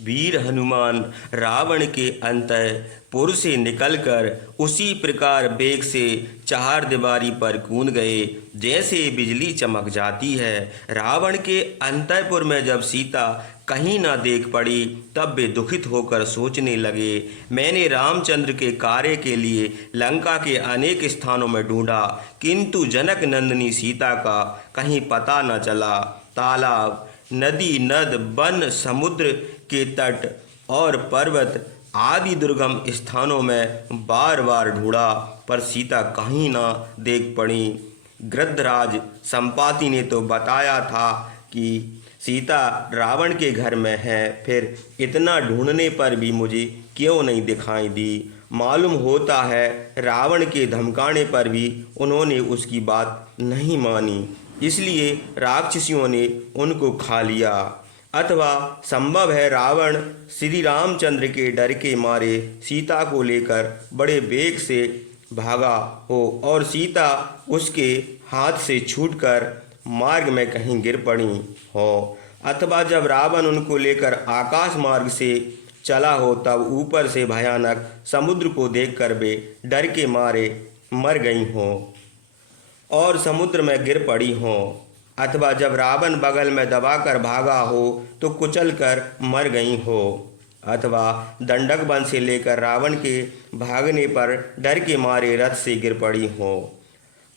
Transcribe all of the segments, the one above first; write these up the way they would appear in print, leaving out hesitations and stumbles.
वीर हनुमान रावण के अंतःपुर से निकलकर उसी प्रकार वेग से चार दीवारी पर कूद गए जैसे बिजली चमक जाती है। रावण के अंतःपुर में जब सीता कहीं न देख पड़ी तब वे दुखित होकर सोचने लगे, मैंने रामचंद्र के कार्य के लिए लंका के अनेक स्थानों में ढूंढा, किंतु जनक नंदिनी सीता का कहीं पता न चला। तालाब, नदी, नद, वन, समुद्र के तट और पर्वत आदि दुर्गम स्थानों में बार बार ढूंढा, पर सीता कहीं ना देख पड़ी। गृद्धराज संपाति ने तो बताया था कि सीता रावण के घर में है, फिर इतना ढूंढने पर भी मुझे क्यों नहीं दिखाई दी। मालूम होता है रावण के धमकाने पर भी उन्होंने उसकी बात नहीं मानी, इसलिए राक्षसियों ने उनको खा लिया। अथवा संभव है रावण श्री रामचंद्र के डर के मारे सीता को लेकर बड़े वेग से भागा हो और सीता उसके हाथ से छूटकर मार्ग में कहीं गिर पड़ी हो। अथवा जब रावण उनको लेकर आकाश मार्ग से चला हो तब ऊपर से भयानक समुद्र को देखकर वे डर के मारे मर गई हों और समुद्र में गिर पड़ी हों। अथवा जब रावण बगल में दबाकर भागा हो तो कुचल कर मर गई हो। अथवा दंडक वन से लेकर रावण के भागने पर डर के मारे रथ से गिर पड़ी हो।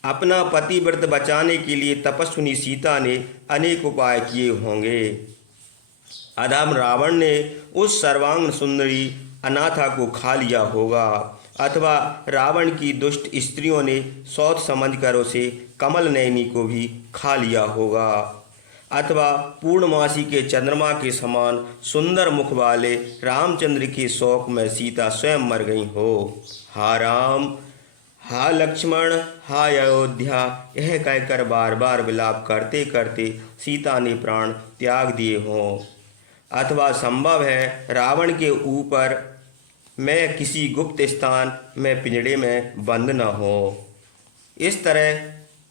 अपना पतिव्रत बचाने के लिए तपस्विनी सीता ने अनेक उपाय किए होंगे। अधम रावण ने उस सर्वांग सुंदरी अनाथा को खा लिया होगा। अथवा रावण की दुष्ट स्त्रियों ने सौत समझकर उसे कमल नयनी को भी खा लिया होगा। अथवा पूर्णमासी के चंद्रमा के समान सुंदर मुख वाले रामचंद्र के शौक में सीता स्वयं मर गई हो। हा राम, हा लक्ष्मण, हा अयोध्या, यह कहकर बार बार विलाप करते करते सीता ने प्राण त्याग दिए हों। अथवा संभव है रावण के ऊपर मैं किसी गुप्त स्थान में पिंजड़े में बंद न हो। इस तरह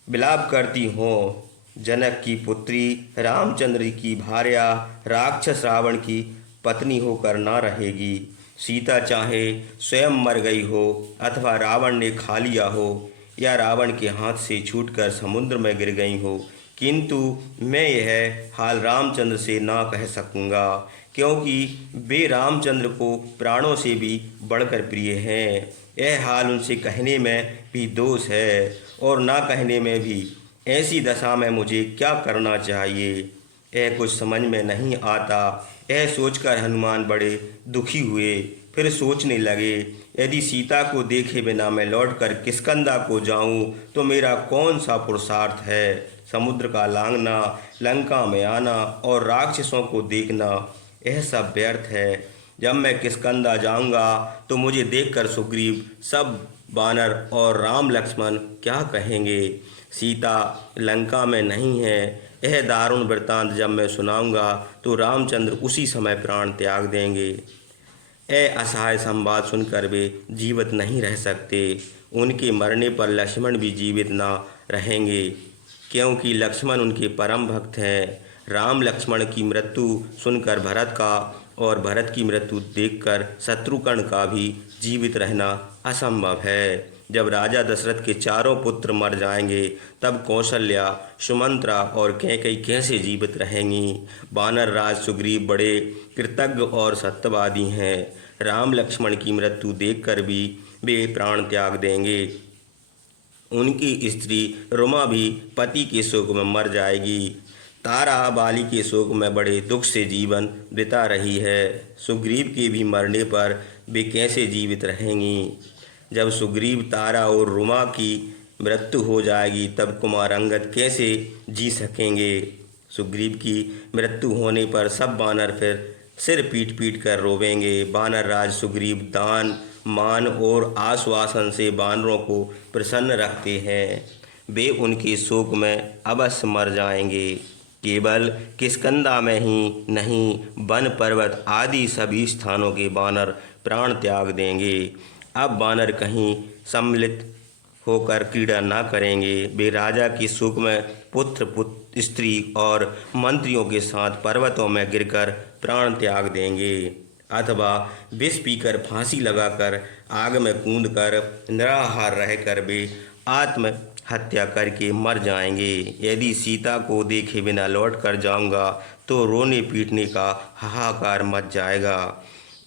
विलाप करती हो। जनक की पुत्री रामचंद्र की भार्या राक्षस रावण की पत्नी होकर ना रहेगी। सीता चाहे स्वयं मर गई हो अथवा रावण ने खा लिया हो या रावण के हाथ से छूटकर समुद्र में गिर गई हो, किंतु मैं यह हाल रामचंद्र से ना कह सकूँगा, क्योंकि वे रामचंद्र को प्राणों से भी बढ़कर प्रिय हैं। यह हाल उनसे कहने में भी दोष है और ना कहने में भी। ऐसी दशा में मुझे क्या करना चाहिए, यह कुछ समझ में नहीं आता। यह सोचकर हनुमान बड़े दुखी हुए। फिर सोचने लगे, यदि सीता को देखे बिना मैं लौटकर किष्किंधा को जाऊं तो मेरा कौन सा पुरुषार्थ है। समुद्र का लांघना, लंका में आना और राक्षसों को देखना, यह सब व्यर्थ है। जब मैं किष्किंधा जाऊंगा तो मुझे देखकर सुग्रीव, सब वानर और राम लक्ष्मण क्या कहेंगे। सीता लंका में नहीं है। यह दारुण वृत्तांत जब मैं सुनाऊंगा तो रामचंद्र उसी समय प्राण त्याग देंगे। यह असहाय संवाद सुनकर वे जीवित नहीं रह सकते। उनके मरने पर लक्ष्मण भी जीवित ना रहेंगे, क्योंकि लक्ष्मण उनके परम भक्त हैं। राम लक्ष्मण की मृत्यु सुनकर भरत का और भरत की मृत्यु देखकर शत्रुघ्न का भी जीवित रहना असंभव है। जब राजा दशरथ के चारों पुत्र मर जाएंगे तब कौशल्या, सुमंत्रा और कैकेयी कैसे जीवित रहेंगी। वानर राज सुग्रीव बड़े कृतज्ञ और सत्यवादी हैं। राम लक्ष्मण की मृत्यु देखकर भी वे प्राण त्याग देंगे। उनकी स्त्री रुमा भी पति के शोक में मर जाएगी। तारा बाली के शोक में बड़े दुख से जीवन बिता रही है। सुग्रीव के भी मरने पर वे कैसे जीवित रहेंगी। जब सुग्रीव, तारा और रुमा की मृत्यु हो जाएगी तब कुमार अंगद कैसे जी सकेंगे। सुग्रीव की मृत्यु होने पर सब वानर फिर सिर पीट पीट कर रोवेंगे। वानर राज सुग्रीव दान, मान और आश्वासन से वानरों को प्रसन्न रखते हैं। वे उनके शोक में अवश्य मर जाएंगे। केवल किष्किंधा में ही नहीं, वन पर्वत आदि सभी स्थानों के वानर प्राण त्याग देंगे। अब वानर कहीं सम्मिलित होकर क्रीड़ा न करेंगे। वे राजा के सुख में पुत्र स्त्री और मंत्रियों के साथ पर्वतों में गिरकर प्राण त्याग देंगे, अथवा विष पीकर फांसी लगाकर आग में कूदकर निराहार रहकर वे आत्महत्या करके मर जाएंगे। यदि सीता को देखे बिना लौट कर जाऊंगा तो रोने पीटने का हाहाकार मच जाएगा।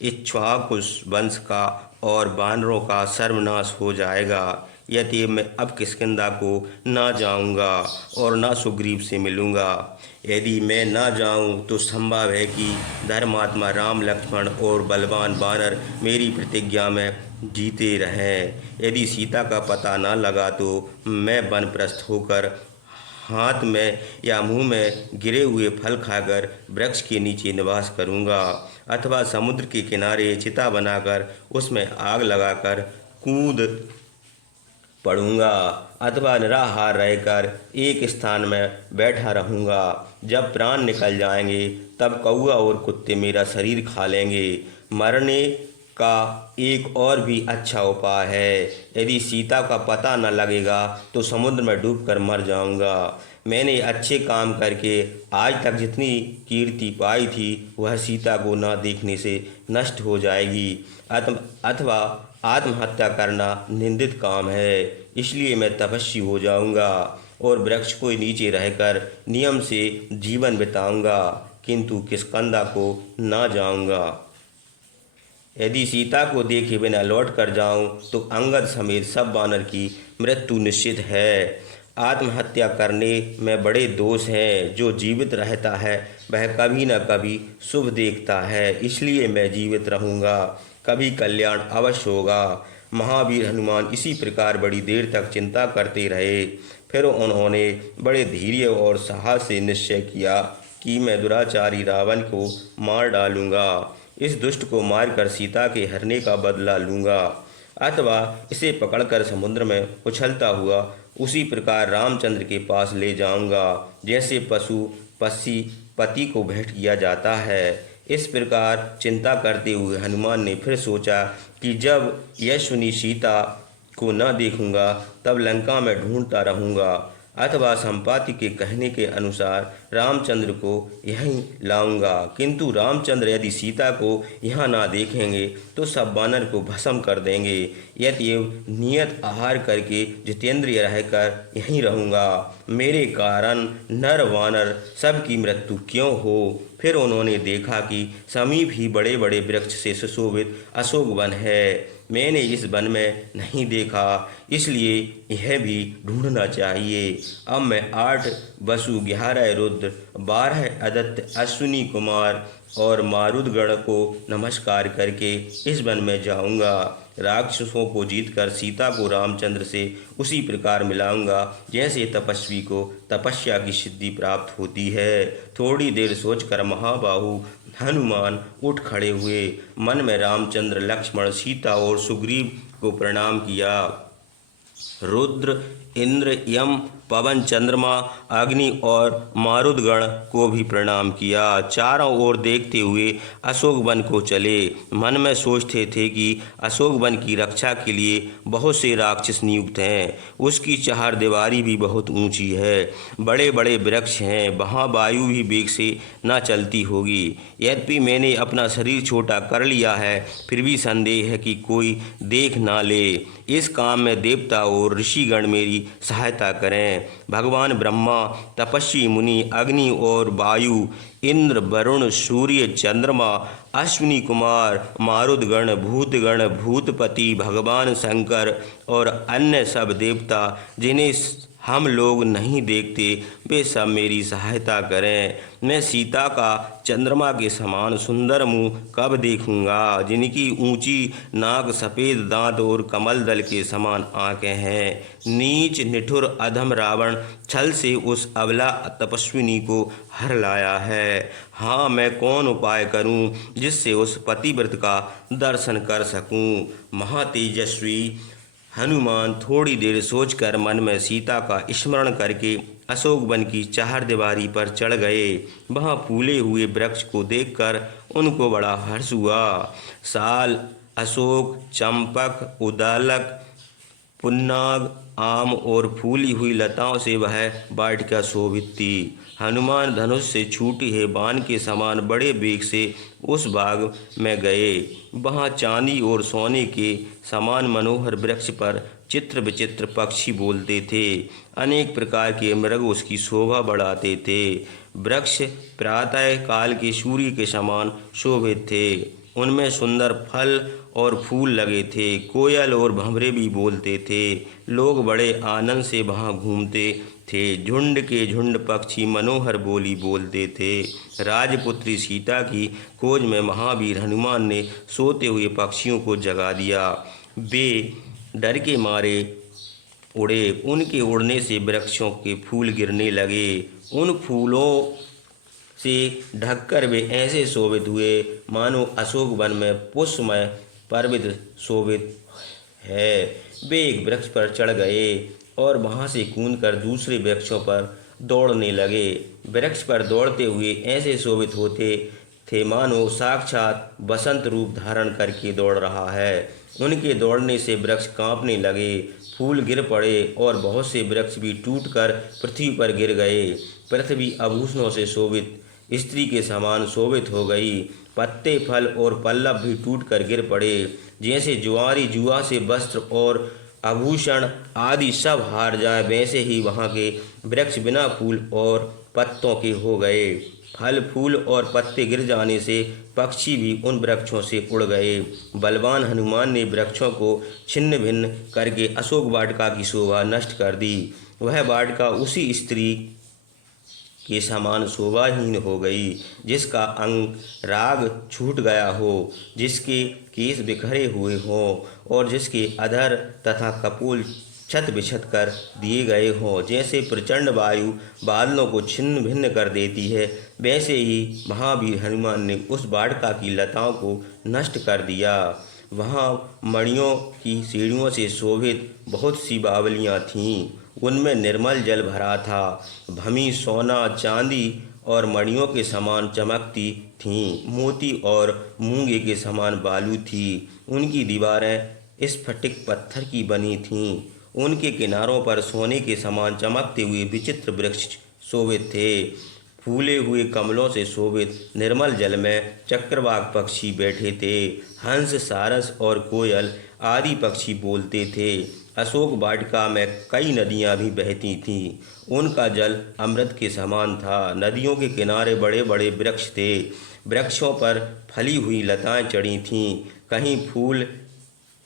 इक्ष्वाकु वंश का और वानरों का सर्वनाश हो जाएगा। यदि मैं अब किष्किंधा को ना जाऊंगा और ना सुग्रीव से मिलूंगा। यदि मैं ना जाऊं तो संभव है कि धर्मात्मा राम लक्ष्मण और बलवान वानर मेरी प्रतिज्ञा में जीते रहें। यदि सीता का पता ना लगा तो मैं वनप्रस्थ होकर हाथ में या मुंह में गिरे हुए फल खाकर वृक्ष के नीचे निवास करूंगा, अथवा समुद्र के किनारे चिता बनाकर उसमें आग लगाकर कूद पड़ूंगा, अथवा निराहार रहकर एक स्थान में बैठा रहूंगा। जब प्राण निकल जाएंगे तब कौआ और कुत्ते मेरा शरीर खा लेंगे। मरने का एक और भी अच्छा उपाय है। यदि सीता का पता न लगेगा तो समुद्र में डूबकर मर जाऊंगा। मैंने अच्छे काम करके आज तक जितनी कीर्ति पाई थी वह सीता को न देखने से नष्ट हो जाएगी। अथवा आत्महत्या करना निंदित काम है, इसलिए मैं तपस्वी हो जाऊंगा और वृक्ष को नीचे रहकर नियम से जीवन बिताऊंगा, किंतु किष्किंधा को ना जाऊंगा। यदि सीता को देखे बिना लौट कर जाऊं तो अंगद समेत सब वानर की मृत्यु निश्चित है। आत्महत्या करने में बड़े दोष हैं। जो जीवित रहता है वह कभी न कभी शुभ देखता है, इसलिए मैं जीवित रहूँगा। कभी कल्याण अवश्य होगा। महावीर हनुमान इसी प्रकार बड़ी देर तक चिंता करते रहे। फिर उन्होंने बड़े धैर्य और साहस से निश्चय किया कि मैं दुराचारी रावण को मार डालूंगा। इस दुष्ट को मारकर सीता के हरने का बदला लूँगा, अथवा इसे पकड़कर समुद्र में उछलता हुआ उसी प्रकार रामचंद्र के पास ले जाऊंगा, जैसे पशु पति को भेंट किया जाता है। इस प्रकार चिंता करते हुए हनुमान ने फिर सोचा कि जब यशस्विनी सीता को न देखूंगा तब लंका में ढूंढता रहूंगा, अथवा संपाति के कहने के अनुसार रामचंद्र को यहीं लाऊंगा। किंतु रामचंद्र यदि सीता को यहाँ ना देखेंगे तो सब वानर को भस्म कर देंगे। यदि नियत आहार करके जितेंद्रिय रहकर यहीं रहूंगा। मेरे कारण नर वानर सबकी मृत्यु क्यों हो। फिर उन्होंने देखा कि समीप ही बड़े बड़े वृक्ष से सुशोभित अशोक वन है। मैंने इस वन में नहीं देखा, इसलिए यह भी ढूंढना चाहिए। अब मैं 8 वसु 11 रुद्र 12 आदित्य अश्विनी कुमार और मारुतगण को नमस्कार करके इस वन में जाऊंगा। राक्षसों को जीतकर सीता को रामचंद्र से उसी प्रकार मिलाऊंगा जैसे तपस्वी को तपस्या की सिद्धि प्राप्त होती है। थोड़ी देर सोचकर महाबाहु हनुमान उठ खड़े हुए। मन में रामचंद्र लक्ष्मण सीता और सुग्रीव को प्रणाम किया। रुद्र इंद्र यम पवन चंद्रमा अग्नि और मारुतगण को भी प्रणाम किया। चारों ओर देखते हुए अशोक वन को चले। मन में सोचते थे कि अशोक वन की रक्षा के लिए बहुत से राक्षस नियुक्त हैं। उसकी चहारदीवारी भी बहुत ऊंची है, बड़े बड़े वृक्ष हैं, वहाँ वायु भी वेग से न चलती होगी। यद्यपि मैंने अपना शरीर छोटा कर लिया है, फिर भी संदेह है कि कोई देख ना ले। इस काम में देवता और ऋषिगण मेरी सहायता करें। भगवान ब्रह्मा, तपस्वी मुनि, अग्नि और वायु, इंद्र, वरुण, सूर्य, चंद्रमा, अश्विनी कुमार, मारुतगण, भूतगण, भूतपति, भगवान शंकर और अन्य सब देवता जिन्हें हम लोग नहीं देखते, वे सब मेरी सहायता करें। मैं सीता का चंद्रमा के समान सुंदर मुंह कब देखूंगा, जिनकी ऊंची नाक, सफ़ेद दांत और कमल दल के समान आंखें हैं। नीच निठुर अधम रावण छल से उस अबला तपस्विनी को हर लाया है। हाँ, मैं कौन उपाय करूं जिससे उस पतिव्रत का दर्शन कर सकूं। महातेजस्वी हनुमान थोड़ी देर सोचकर मन में सीता का स्मरण करके अशोक वन की चहारदीवारी पर चढ़ गए। वहाँ फूले हुए वृक्ष को देखकर उनको बड़ा हर्ष हुआ। साल, अशोक, चंपक, उदालक, पुन्नाग, आम और फूली हुई लताओं से वह वाटिका शोभित थी। हनुमान धनुष से छूटी है बाण के समान बड़े वेग से उस बाग में गए। वहाँ चांदी और सोने के समान मनोहर वृक्ष पर चित्र विचित्र पक्षी बोलते थे। अनेक प्रकार के मृग उसकी शोभा बढ़ाते थे। वृक्ष प्रातः काल के सूर्य के समान शोभित थे। उनमें सुंदर फल और फूल लगे थे। कोयल और भंवरे भी बोलते थे। लोग बड़े आनंद से वहाँ घूमते थे। झुंड के झुंड पक्षी मनोहर बोली बोलते थे। राजपुत्री सीता की खोज में महावीर हनुमान ने सोते हुए पक्षियों को जगा दिया। वे डर के मारे उड़े। उनके उड़ने से वृक्षों के फूल गिरने लगे। उन फूलों से ढककर वे ऐसे शोभित हुए मानो अशोक वन में पुष्पमय पर्वत शोभित है। वे एक वृक्ष पर चढ़ गए और वहां से कूदकर दूसरे वृक्षों पर दौड़ने लगे। वृक्ष पर दौड़ते हुए ऐसे शोभित होते थे मानो साक्षात बसंत रूप धारण करके दौड़ रहा है। उनके दौड़ने से वृक्ष कांपने लगे। फूल गिर पड़े और बहुत से वृक्ष भी टूटकर पृथ्वी पर गिर गए। पृथ्वी आभूषणों से शोभित स्त्री के समान शोभित हो गई। पत्ते, फल और पल्लव भी टूटकर गिर पड़े। जैसे जुआरी जुआ से वस्त्र और आभूषण आदि सब हार जाए, वैसे ही वहाँ के वृक्ष बिना फूल और पत्तों के हो गए। फल, फूल और पत्ते गिर जाने से पक्षी भी उन वृक्षों से उड़ गए। बलवान हनुमान ने वृक्षों को छिन्न भिन्न करके अशोक वाटिका की शोभा नष्ट कर दी। वह वाटिका उसी स्त्री के समान शोभाहीन हो गई जिसका अंग राग छूट गया हो, जिसके केश बिखरे हुए हों और जिसके अधर तथा कपोल छत बिछत कर दिए गए हों। जैसे प्रचंड वायु बादलों को छिन्न भिन्न कर देती है, वैसे ही महावीर हनुमान ने उस वाटिका की लताओं को नष्ट कर दिया। वहाँ मणियों की सीढ़ियों से शोभित बहुत सी बावलियाँ थीं। उनमें निर्मल जल भरा था। भमी, सोना, चांदी और मणियों के समान चमकती थीं। मोती और मूंगे के बालू बालू थी। उनकी दीवारें स्फटिक पत्थर की बनी थीं। उनके किनारों पर सोने के समान चमकते हुए विचित्र वृक्ष शोभित थे। फूले हुए कमलों से शोभित निर्मल जल में चक्रवाक पक्षी बैठे थे। हंस, सारस और कोयल आदि पक्षी बोलते थे। अशोक वाटिका में कई नदियां भी बहती थीं। उनका जल अमृत के समान था। नदियों के किनारे बड़े बड़े वृक्ष थे। वृक्षों पर फली हुई लताएं चढ़ी थीं। कहीं फूल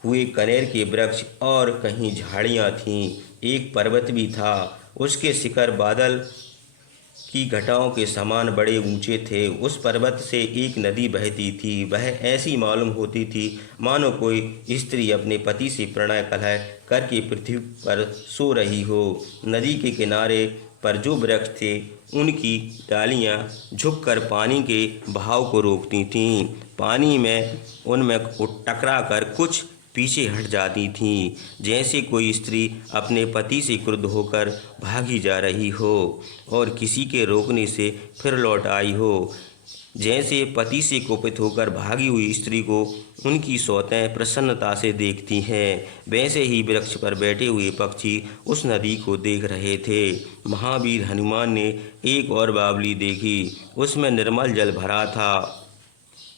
हुए कनेर के वृक्ष और कहीं झाड़ियां थीं। एक पर्वत भी था। उसके शिखर बादल की घटाओं के समान बड़े ऊंचे थे। उस पर्वत से एक नदी बहती थी। वह ऐसी मालूम होती थी मानो कोई स्त्री अपने पति से प्रणय कलह करके पृथ्वी पर सो रही हो। नदी के किनारे पर जो वृक्ष थे उनकी डालियां झुककर पानी के बहाव को रोकती थीं। पानी में उनमें टकरा कर कुछ पीछे हट जाती थीं, जैसे कोई स्त्री अपने पति से क्रुद्ध होकर भागी जा रही हो और किसी के रोकने से फिर लौट आई हो। जैसे पति से कुपित होकर भागी हुई स्त्री को उनकी सौतें प्रसन्नता से देखती हैं, वैसे ही वृक्ष पर बैठे हुए पक्षी उस नदी को देख रहे थे। महावीर हनुमान ने एक और बावली देखी। उसमें निर्मल जल भरा था।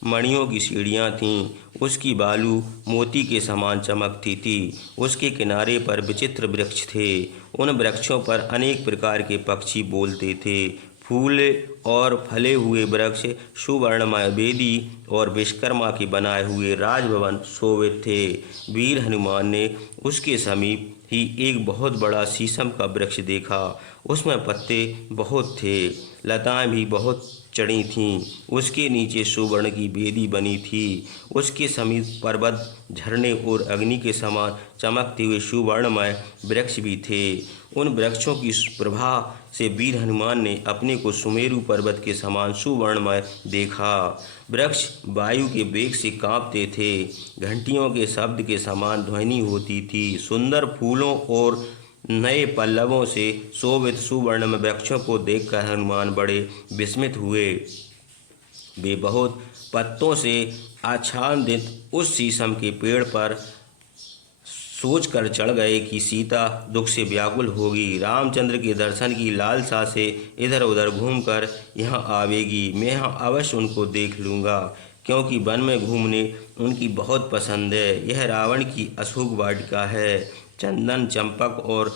मणियों की सीढ़ियाँ थीं। उसकी बालू मोती के समान चमकती थी। उसके किनारे पर विचित्र वृक्ष थे। उन वृक्षों पर अनेक प्रकार के पक्षी बोलते थे। फूले और फले हुए वृक्ष, सुवर्णमय वेदी और विश्वकर्मा के बनाए हुए राजभवन शोभित थे। वीर हनुमान ने उसके समीप ही एक बहुत बड़ा शीशम का वृक्ष देखा। उसमें पत्ते बहुत थे, लताएं भी बहुत चढ़ी थीं। उसके नीचे सुवर्ण की वेदी बनी थी। उसके समीप पर्वत, झरने और अग्नि के समान चमकते हुए सुवर्णमय वृक्ष भी थे। उन वृक्षों की प्रभा से वीर हनुमान ने अपने को सुमेरु पर्वत के समान सुवर्णमय देखा। वृक्ष वायु के वेग से कांपते थे। घंटियों के शब्द के समान ध्वनि होती थी। सुंदर फूलों और नए पल्लवों से शोभित सुवर्ण में वृक्षों को देखकर हनुमान बड़े विस्मित हुए। वे बहुत पत्तों से आच्छादित उस शीशम के पेड़ पर सोच कर चढ़ गए कि सीता दुख से व्याकुल होगी, रामचंद्र के दर्शन की लालसा से इधर उधर घूमकर यहाँ आवेगी। मैं यहाँ अवश्य उनको देख लूँगा, क्योंकि वन में घूमने उनकी बहुत पसंद है। यह रावण की अशोक वाटिका है। चंदन, चंपक और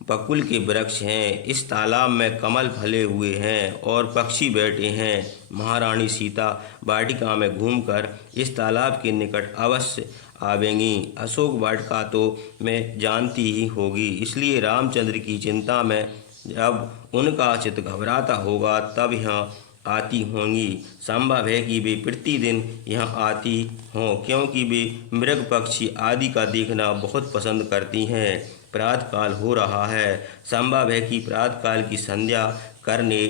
बकुल के वृक्ष हैं। इस तालाब में कमल फले हुए हैं और पक्षी बैठे हैं। महारानी सीता वाटिका में घूमकर इस तालाब के निकट अवश्य आवेंगी। अशोक वाटिका तो मैं जानती ही होगी, इसलिए रामचंद्र की चिंता में जब उनका चित्त घबराता होगा तब यहाँ आती होंगी। संभव है कि वे प्रतिदिन यहाँ आती हों, क्योंकि वे मृग, पक्षी आदि का देखना बहुत पसंद करती हैं। प्रातःकाल हो रहा है। संभव है कि प्रातःकाल की संध्या करने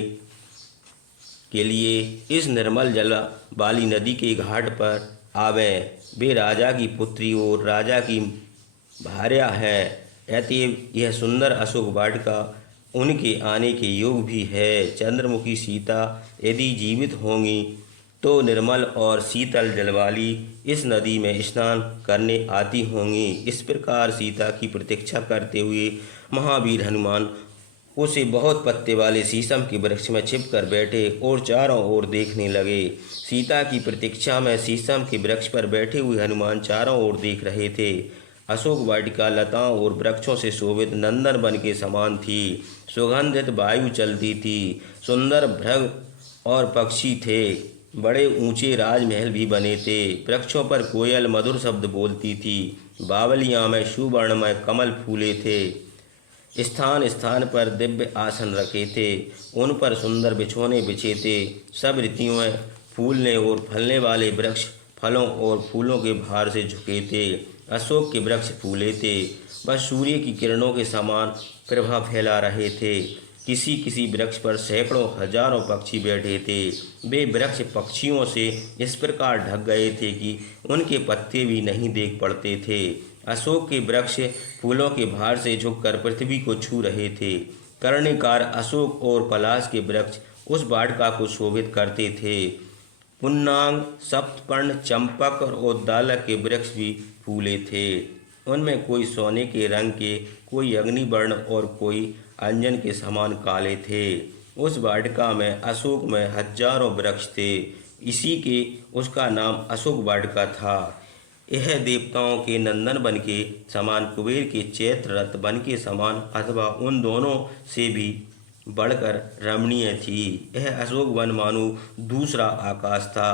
के लिए इस निर्मल जल वाली नदी के घाट पर आवें। वे राजा की पुत्री और राजा की भार्या है, अतएव यह सुंदर अशोक वाटिका उनके आने के योग भी है। चंद्रमुखी सीता यदि जीवित होंगी तो निर्मल और शीतल जल वाली इस नदी में स्नान करने आती होंगी। इस प्रकार सीता की प्रतीक्षा करते हुए महावीर हनुमान उसे बहुत पत्ते वाले शीशम के वृक्ष में छिपकर बैठे और चारों ओर देखने लगे। सीता की प्रतीक्षा में शीशम के वृक्ष पर बैठे हुए हनुमान चारों ओर देख रहे थे। अशोक वाटिका लताओं और वृक्षों से शोभित नंदन वन के समान थी। सुगंधित वायु चलती थी। सुंदर भृंग और पक्षी थे। बड़े ऊंचे राजमहल भी बने थे। वृक्षों पर कोयल मधुर शब्द बोलती थी। बावलियाँ में सुवर्णमय कमल फूले थे। स्थान स्थान पर दिव्य आसन रखे थे। उन पर सुंदर बिछौने बिछे थे। सब ऋतुओं में फूलने और फलने वाले वृक्ष फलों और फूलों के भार से झुके थे। अशोक के वृक्ष फूले थे, बस सूर्य की किरणों के समान प्रभा फैला रहे थे। किसी किसी वृक्ष पर सैकड़ों हजारों पक्षी बैठे थे। वे वृक्ष पक्षियों से इस प्रकार ढक गए थे कि उनके पत्ते भी नहीं देख पड़ते थे। अशोक के वृक्ष फूलों के भार से झुककर पृथ्वी को छू रहे थे। कर्णिकार, अशोक और पलाश के वृक्ष उस वाटिका को शोभित करते थे। पुन्नांग, सप्तपर्ण, चंपक और उद्दालक के वृक्ष भी फूले थे। उनमें कोई सोने के रंग के, कोई अग्निवर्ण और कोई अंजन के समान काले थे। उस वाटिका में अशोक में हजारों वृक्ष थे, इसी के उसका नाम अशोक वाटिका था। यह देवताओं के नंदन वन के समान, कुबेर के चैत्र रथ वन के समान अथवा उन दोनों से भी बढ़कर रमणीय थी। यह अशोक वन मानो दूसरा आकाश था।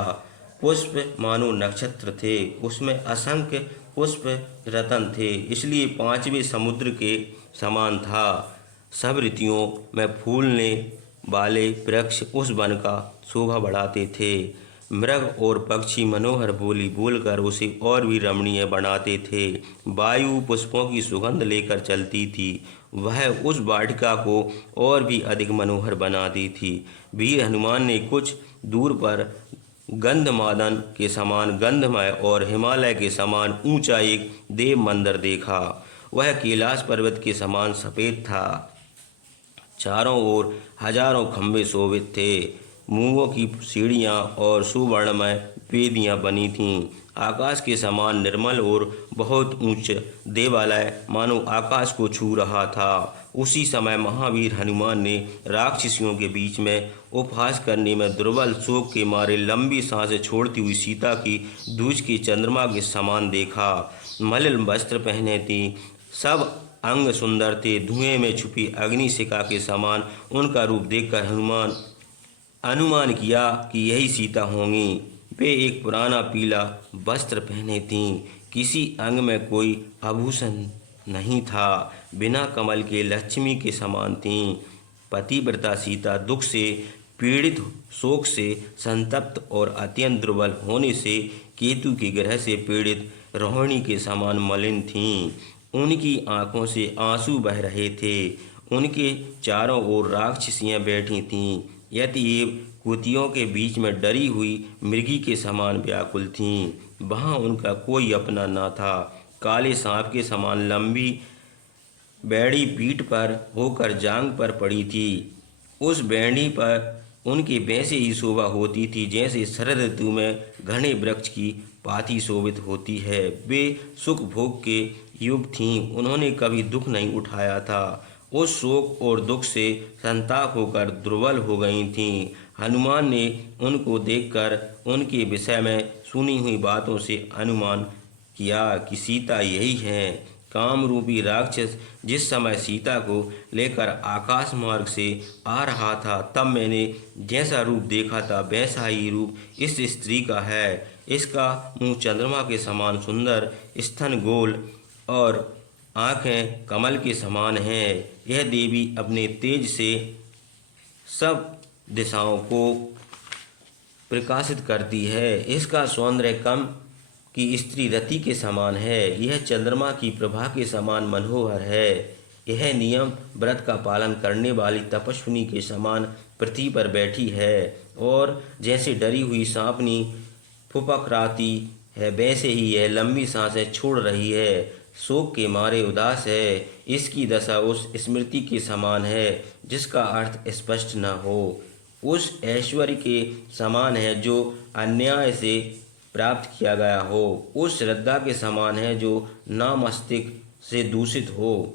पुष्प मानो नक्षत्र थे। उसमें असंख्य पुष्प रतन थे, इसलिए पांचवें समुद्र के समान था। सब ऋतुओं में फूलने वाले वृक्ष उस वन का शोभा बढ़ाते थे। मृग और पक्षी मनोहर बोली बोलकर उसे और भी रमणीय बनाते थे। वायु पुष्पों की सुगंध लेकर चलती थी। वह उस वाटिका को और भी अधिक मनोहर बनाती थी। वीर हनुमान ने कुछ दूर पर गंधमादन के समान गंधमय और हिमालय के समान ऊंचा एक देव मंदिर देखा। वह कैलाश पर्वत के समान सफ़ेद था। चारों ओर हजारों खंभे शोभित थे। मूंगों की सीढ़ियाँ और सुवर्णमय वेदियाँ बनी थीं। आकाश के समान निर्मल और बहुत ऊंच देवालय मानो आकाश को छू रहा था। उसी समय महावीर हनुमान ने राक्षसियों के बीच में उपहास करने में दुर्बल शोक के मारे लंबी सांसें छोड़ती हुई सीता की दूज के चंद्रमा के समान देखा। मलिन वस्त्र पहने थी, सब अंग सुंदर थे। धुएं में छुपी अग्निशिखा के समान उनका रूप देखकर हनुमान अनुमान किया कि यही सीता होंगी। वे एक पुराना पीला वस्त्र पहने थीं। किसी अंग में कोई आभूषण नहीं था। बिना कमल के लक्ष्मी के समान थीं। पतिव्रता सीता दुख से पीड़ित, शोक से संतप्त और अत्यंत दुर्बल होने से केतु के ग्रह से पीड़ित रोहिणी के समान मलिन थीं। उनकी आंखों से आंसू बह रहे थे। उनके चारों ओर राक्षसियाँ बैठी थीं। यतिएव कुतियों के बीच में डरी हुई मृगी के समान व्याकुल थीं। वहाँ उनका कोई अपना न था। काले सांप के समान लंबी बेड़ी पीठ पर होकर जांग पर पड़ी थी। उस बेड़ी पर उनके वैसे ही शोभा होती थी जैसे शरद ऋतु में घने वृक्ष की पाती शोभित होती है। वे सुख भोग के युग थीं, उन्होंने कभी दुख नहीं उठाया था। उस शोक और दुख से संताप होकर दुर्बल हो गई थीं। हनुमान ने उनको देखकर उनके विषय में सुनी हुई बातों से अनुमान किया कि सीता यही है। काम रूपी राक्षस जिस समय सीता को लेकर आकाश मार्ग से आ रहा था, तब मैंने जैसा रूप देखा था वैसा ही रूप इस स्त्री का है। इसका मुंह चंद्रमा के समान सुंदर, स्तन गोल और आंखें कमल के समान हैं। यह देवी अपने तेज से सब दिशाओं को प्रकाशित करती है। इसका सौंदर्य कम की स्त्री रति के समान है। यह चंद्रमा की प्रभा के समान मनोहर है। यह नियम व्रत का पालन करने वाली तपस्विनी के समान पृथ्वी पर बैठी है और जैसे डरी हुई सांपनी फुफकराती है वैसे ही यह लंबी सांसें छोड़ रही है। शोक के मारे उदास है। इसकी दशा उस स्मृति के समान है जिसका अर्थ स्पष्ट न हो, उस ऐश्वर्य के समान है जो अन्याय से प्राप्त किया गया हो, उस श्रद्धा के समान है जो नामस्तिक से दूषित हो,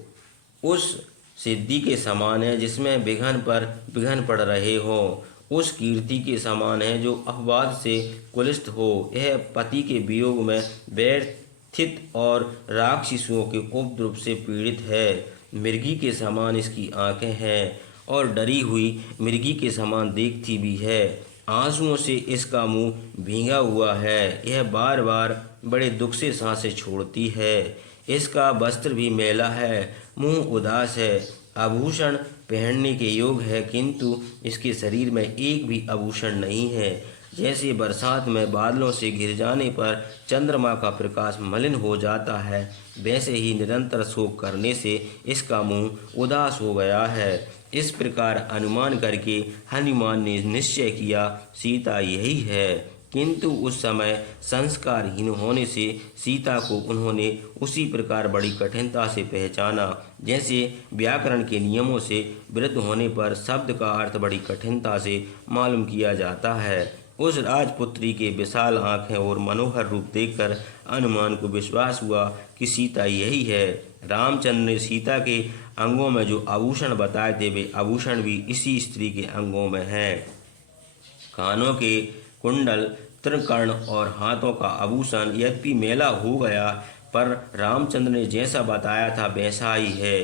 उस सिद्धि के समान है जिसमें विघ्न पर विघ्न पड़ रहे हो, उस कीर्ति के समान है जो अपवाद से कुलिष्ट हो। यह पति के वियोग में व्यथित और राक्षसों के उपद्रव से पीड़ित है। मृगी के समान इसकी आंखें हैं और डरी हुई मृगी के समान देखती भी है। आंसुओं से इसका मुंह भींगा हुआ है। यह बार बार बड़े दुख से सांसें छोड़ती है। इसका वस्त्र भी मैला है, मुंह उदास है। आभूषण पहनने के योग है किंतु इसके शरीर में एक भी आभूषण नहीं है। जैसे बरसात में बादलों से घिर जाने पर चंद्रमा का प्रकाश मलिन हो जाता है, वैसे ही निरंतर शोक करने से इसका मुंह उदास हो गया है। इस प्रकार अनुमान करके हनुमान ने निश्चय किया सीता यही है, किंतु उस समय संस्कारहीन होने से सीता को उन्होंने उसी प्रकार बड़ी कठिनता से पहचाना जैसे व्याकरण के नियमों से विरुद्ध होने पर शब्द का अर्थ बड़ी कठिनता से मालूम किया जाता है। उस राजपुत्री के विशाल आंखें और मनोहर रूप देखकर हनुमान को विश्वास हुआ कि सीता यही है। रामचंद्र ने सीता के अंगों में जो आभूषण बताए थे वे आभूषण भी इसी स्त्री के अंगों में हैं। कानों के कुंडल, त्रिकर्ण और हाथों का आभूषण यद्यपि मेला हो गया पर रामचंद्र ने जैसा बताया था वैसा ही है।